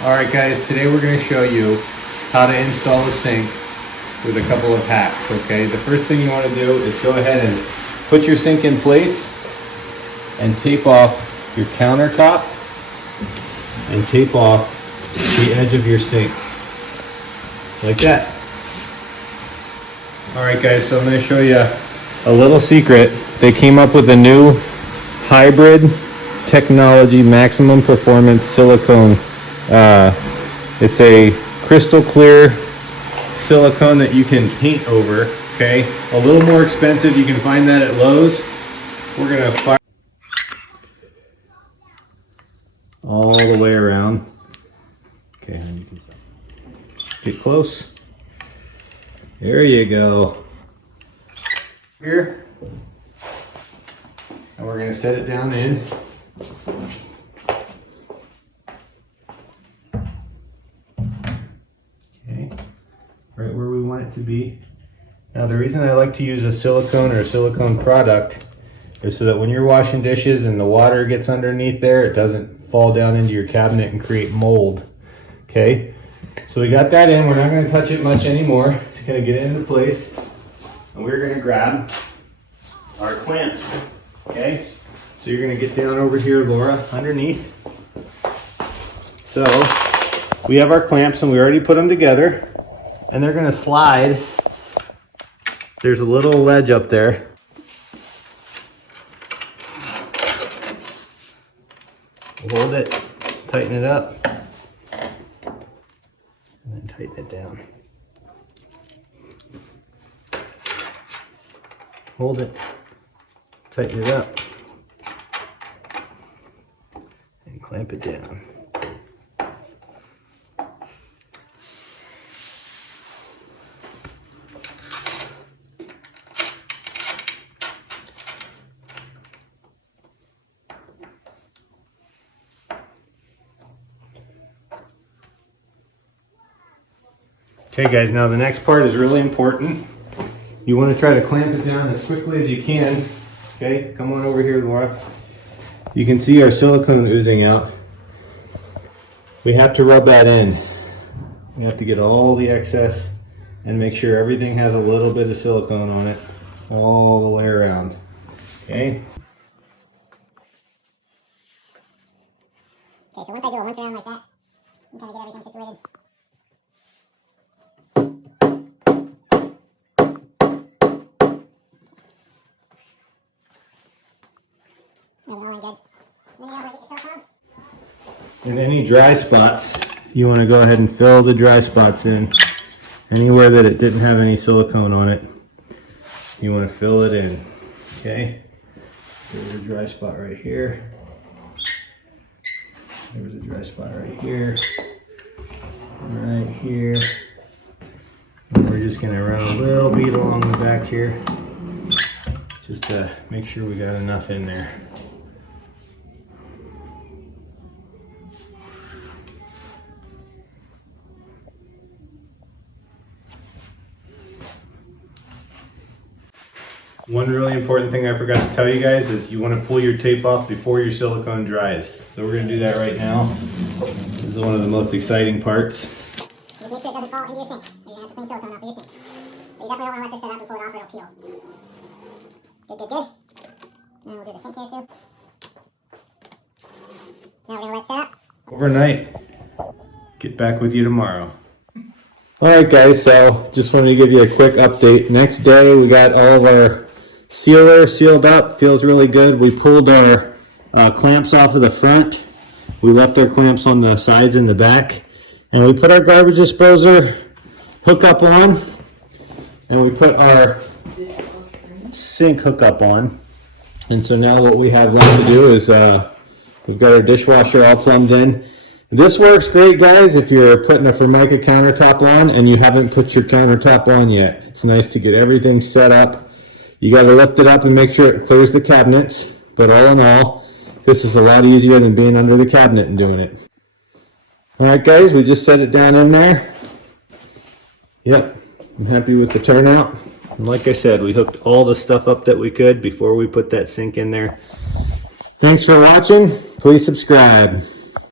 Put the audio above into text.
Alright guys, today we're going to show you how to install a sink with a couple of hacks, okay? The first thing you want to do is go ahead and put your sink in place and tape off your countertop and tape off the edge of your sink, like that. Alright guys, so I'm going to show you a little secret. They came up with a new hybrid technology maximum performance silicone. It's a crystal clear silicone that you can paint over, okay? A little more expensive, you can find that at Lowe's. We're gonna fire all the way around. Okay, you can get close. There you go. Here. And we're gonna set it down in. Right where we want it to be. Now the reason I like to use a silicone or a silicone product is so that when you're washing dishes and the water gets underneath there, it doesn't fall down into your cabinet and create mold. Okay, so we got that in. We're not going to touch it much anymore. It's going to get into place. And we're going to grab our clamps. Okay, so you're going to get down over here, Laura, underneath. So we have our clamps and we already put them together. And they're gonna slide. There's a little ledge up there. Hold it, tighten it up, and then tighten it down. Hold it, tighten it up, and clamp it down. Okay guys, now the next part is really important. You want to try to clamp it down as quickly as you can. Okay, come on over here, Laura. You can see our silicone oozing out. We have to rub that in. We have to get all the excess and make sure everything has a little bit of silicone on it all the way around. Okay? Okay, so once I do it once around like that, I'm trying to get everything situated. And any dry spots, you want to go ahead and fill the dry spots in. Anywhere that it didn't have any silicone on it, you want to fill it in. Okay? There's a dry spot right here. There's a dry spot right here. Right here. And we're just going to run a little bead along the back here, just to make sure we got enough in there. One really important thing I forgot to tell you guys is you want to pull your tape off before your silicone dries. So we're going to do that right now. This is one of the most exciting parts. Just make sure it doesn't fall into your sink. You're going to have to clean silicone off of your sink. But you definitely don't want to let this set up and pull it off or it'll peel. Good, good, good. And we'll do the sink here too. Now we're going to let it set up. Overnight. Get back with you tomorrow. Alright guys, so just wanted to give you a quick update. Next day we got all of our sealer sealed up, feels really good. We pulled our clamps off of the front. We left our clamps on the sides and the back. And we put our garbage disposer hookup on. And we put our sink hookup on. And so now what we have left to do is we've got our dishwasher all plumbed in. This works great, guys, if you're putting a Formica countertop on and you haven't put your countertop on yet. It's nice to get everything set up. You got to lift it up and make sure it clears the cabinets. But all in all, this is a lot easier than being under the cabinet and doing it. All right, guys, we just set it down in there. Yep, I'm happy with the turnout. And like I said, we hooked all the stuff up that we could before we put that sink in there. Thanks for watching. Please subscribe.